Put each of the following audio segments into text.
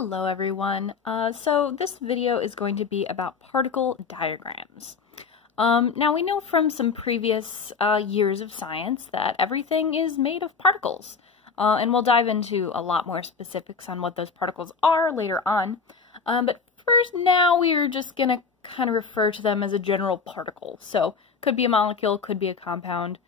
Hello everyone. So this video is going to be about particle diagrams. Now we know from some previous years of science that everything is made of particles. And we'll dive into a lot more specifics on what those particles are later on. But first now we are just going to kind of refer to them as a general particle. So could be a molecule, could be a compound,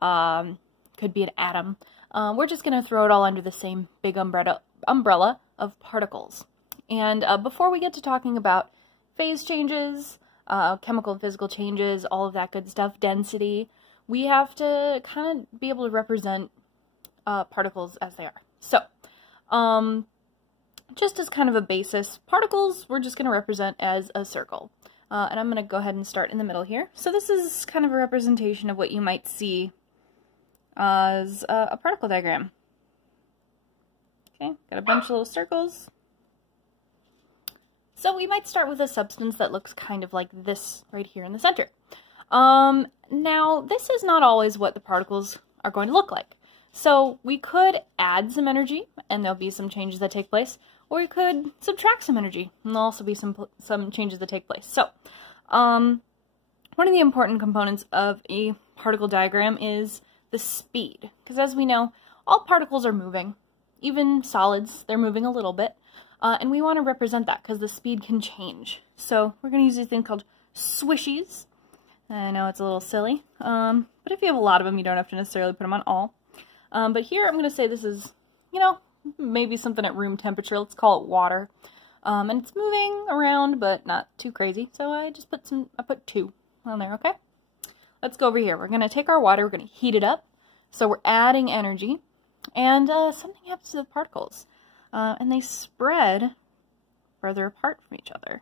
could be an atom. We're just going to throw it all under the same big umbrella of particles. And before we get to talking about phase changes, chemical and physical changes, all of that good stuff, density, we have to kind of be able to represent particles as they are. So, just as kind of a basis, particles we're just going to represent as a circle. And I'm going to go ahead and start in the middle here. So this is kind of a representation of what you might see as a particle diagram. Okay, got a bunch of little circles. So we might start with a substance that looks kind of like this right here in the center. Now, this is not always what the particles are going to look like. So we could add some energy, and there'll be some changes that take place, or we could subtract some energy, and there'll also be some changes that take place. So, one of the important components of a particle diagram is the speed, because as we know, all particles are moving. Even solids, they're moving a little bit, and we want to represent that because the speed can change. So we're going to use these things called swishies. I know it's a little silly, but if you have a lot of them, you don't have to necessarily put them on all. But here I'm going to say this is, maybe something at room temperature. Let's call it water. And it's moving around, but not too crazy. So I just put I put 2 on there, okay? Let's go over here. We're going to take our water, we're going to heat it up. So we're adding energy. And something happens to the particles, and they spread further apart from each other.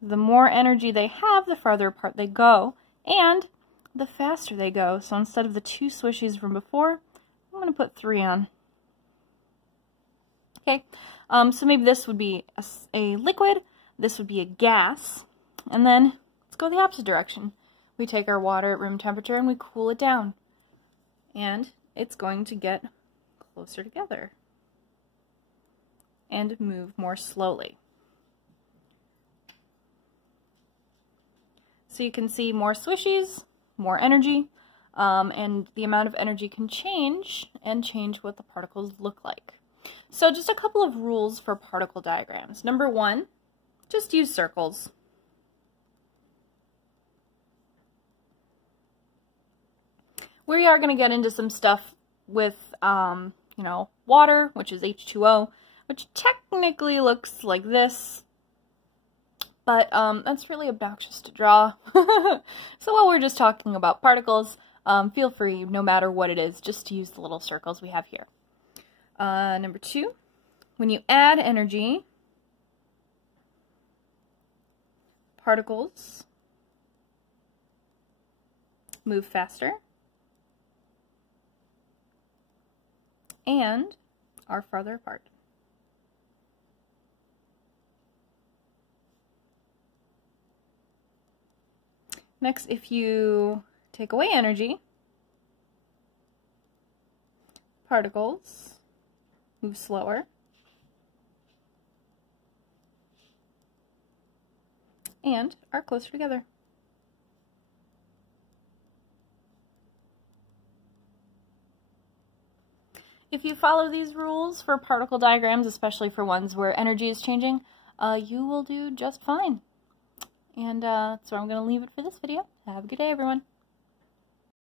The more energy they have, the farther apart they go, and the faster they go. So instead of the 2 swishies from before, I'm going to put 3 on. Okay, so maybe this would be a liquid, this would be a gas, and then let's go the opposite direction. We take our water at room temperature and we cool it down. And it's going to get closer together and move more slowly. So you can see more swishies, more energy, and the amount of energy can change and change what the particles look like. So just a couple of rules for particle diagrams. Number 1, just use circles. We are going to get into some stuff with, water, which is H2O, which technically looks like this, but that's really obnoxious to draw. So while we're just talking about particles, feel free, no matter what it is, just to use the little circles we have here. Number 2, when you add energy, particles move faster and are farther apart. Next, if you take away energy, particles move slower and are closer together. If you follow these rules for particle diagrams, especially for ones where energy is changing, you will do just fine. And so I'm going to leave it for this video. Have a good day, everyone.